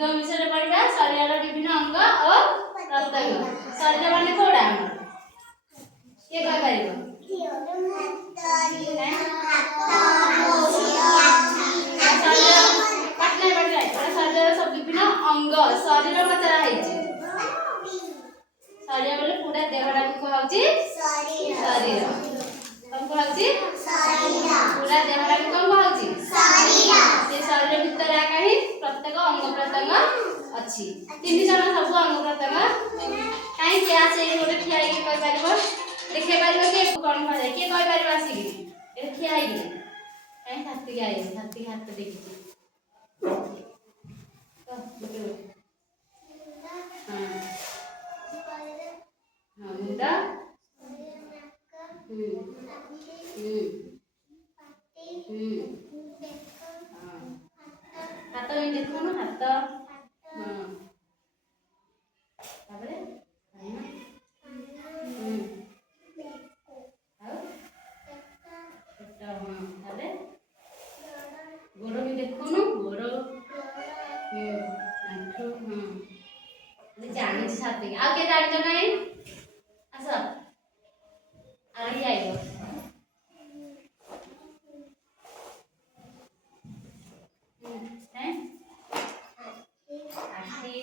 उद्गम विषय पढ़ा शरीर विभिन्न अंग और प्रत्यंग। शरीर माने कोडा हमर के कह परिबो शरीर सब विभिन्न अंग शरीर पचरा है शरीर बोले पूरा देहटा को कहउची शरीर कौन कहउची पूरा देहटा को कौन कहउची से शरीर भीतर आकाही प्रत्येक अंग प्रत्यंग अछि तीन जण सब अंग प्रत्यंग काई के आसे गोटे ठिया के कहि परिबो देखे परिबो के कोन कहै के कहि परिबो आसी के ए ठिया है के काई छाती के आइ छाती हाथ देखि तो गोटे हां हां मुंडा हाथ में देखो ना हाथ हां ताबरे गोड़ भी देखो ना गोड़ आंखो जानी छाती आ के जानि त नै आसा आही आइबो हैं आखी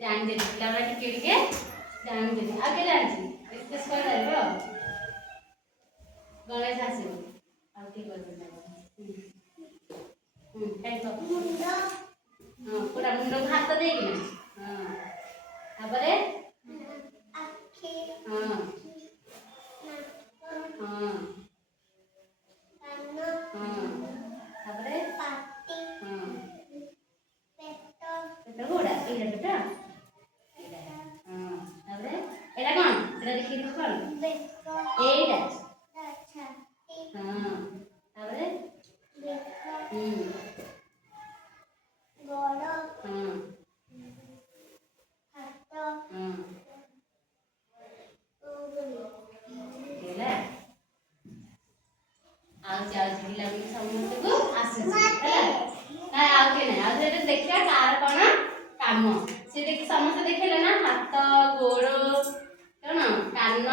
जान दे लाला टिके टिके जान दे आगे जान छी एक्सप्रेस कर रहबो गणेश आसीबो आ ठीक कर दे काई तो हां पूरा मुंडो हाथ दे कि हां तापरे आखे हां हां हां तापरे पाटी हां पेट गोड़ा इला बेटा हां तापरे एला कोन एला देखि दो कोन देखो एटा अच्छा हां तापरे देखो गोड़ा हां हाथ हां एला आज जिला भी समस्त को आसे हैला ना आउ के ना आज जे देखिया कार कोन काम से देखि समस्त देखले ना हाथ गोड़ कोन कान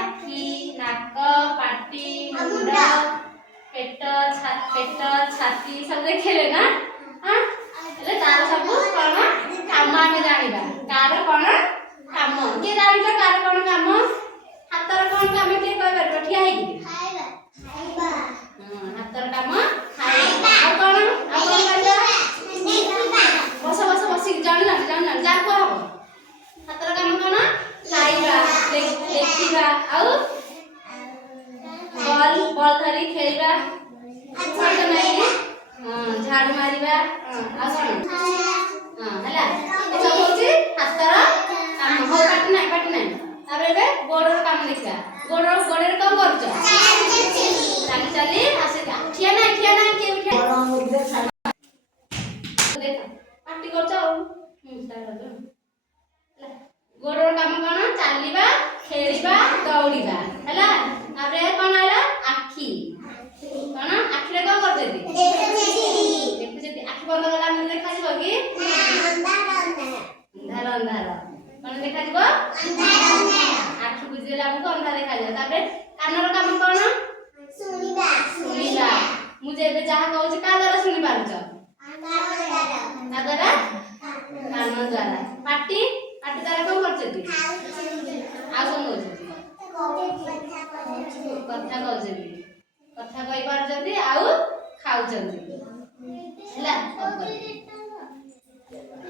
आखी नाक पाटी मुंडा पेट छाती सब देखले ना हां એટલે તાર सब कोन काम आमे जानिबा कार कोन काम के जानिबा कार कोन काम हातर कोन काम के कहि परबो ठिया है कि खाइबा खाइबा हां हातर काम खाइबा आ कोन करबा बस बस जानि ना जा को हबो हातर काम कोन खाइबा लेखिबा आउ बॉल धरी खेलबा अच्छा तो नहीं हां झाड़ मारिबा हां आ कोन हां हला ए सब होची हातर काम हो काट नहीं ताबे बे गोड़र काम देखा गोड़र कोन करछ चली आसे खिया ना के उठे देख पार्टी करछ गोड़र काम कोन चालीबा खेलिबा दौड़ीबा हला ताबे कोन आला आखी कोन आखी रे कोन करछ देखु जे आखी बंद कला हम देखा जिवो कि अंधार अंधार कोन देखा जिवो अंधार आखी बुझिला हमको अंधार देखा जाय ताबे कानर काम कोन सुनिबा मु जेबे जहा कहू छ का द्वारा सुनि पारुछ का द्वारा कान द्वारा पाटी द्वारा कोन करछती आ कोन होछती कथा कहउछती कथा कहि पारुछती आउ खाउछती